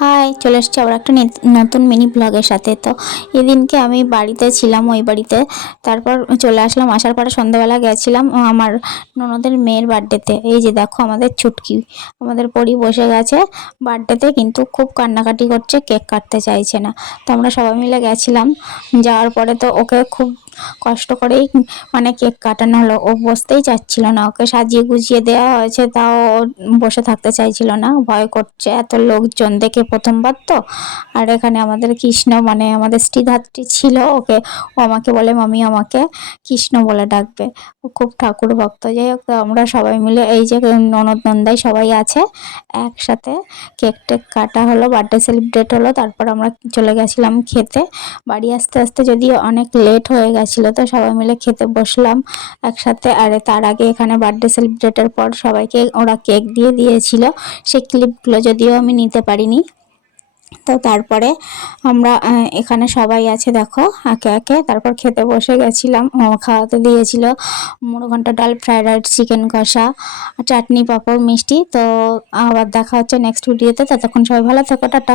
High, চলে এসেছি আবার একটা নতুন মিনি ব্লগের সাথে। তো এদিনকে আমি বাড়িতে ছিলাম, ওই বাড়িতে। তারপর চলে আসলাম, আসার পরে সন্ধ্যাবেলা গেছিলাম আমার ননদের মেয়ের বার্থডেতে। এই যে দেখো আমাদের ছুটকি, আমাদের পরি বসে গেছে বার্থডেতে, কিন্তু খুব কান্নাকাটি করছে, কেক কাটতে চাইছে না। তো আমরা সবাই মিলে গেছিলাম। যাওয়ার পরে তো ওকে খুব কষ্ট করেই মানে কেক কাটানো হলো। ও বসতেই চাচ্ছিল না, ওকে সাজিয়ে গুজিয়ে দেওয়া হয়েছে, তাও ও বসে থাকতে চাইছিল না, ভয় করছে এত লোকজন দেখে, প্রথমবার তো। আর এখানে আমাদের কৃষ্ণ মানে আমাদের স্ত্রীধাত্রী ছিল, ওকে ও আমাকে বলে মামি আমাকে কৃষ্ণ বলে ডাকবে, ও খুব ঠাকুর ভক্ত। যাই হোক, তো আমরা সবাই মিলে এই যে ননদ নন্দাই সবাই আছে একসাথে, কেক টেক কাটা হলো, বার্থডে সেলিব্রেট হলো। তারপর আমরা চলে গেছিলাম খেতে। বাড়ি আসতে আসতে যদিও অনেক লেট হয়ে গেছিলো, তো সবাই মিলে খেতে বসলাম একসাথে। আর তার আগে এখানে বার্থডে সেলিব্রেটের পর সবাইকে ওরা কেক দিয়ে দিয়েছিল, সেই ক্লিপগুলো যদিও আমি নিতে পারিনি। তো তারপরে আমরা এখানে সবাই আছে দেখো একে একে। তারপর খেতে বসে গেছিলাম, খাওয়াতে দিয়েছিল মুড়ো ঘন্টা, ডাল, ফ্রাইড রাইস, চিকেন কষা, চাটনি, পাঁপড়, মিষ্টি। তো আবার দেখা হচ্ছে নেক্সট ভিডিওতে। ততক্ষণ সবাই ভালো থেকো, টাটা।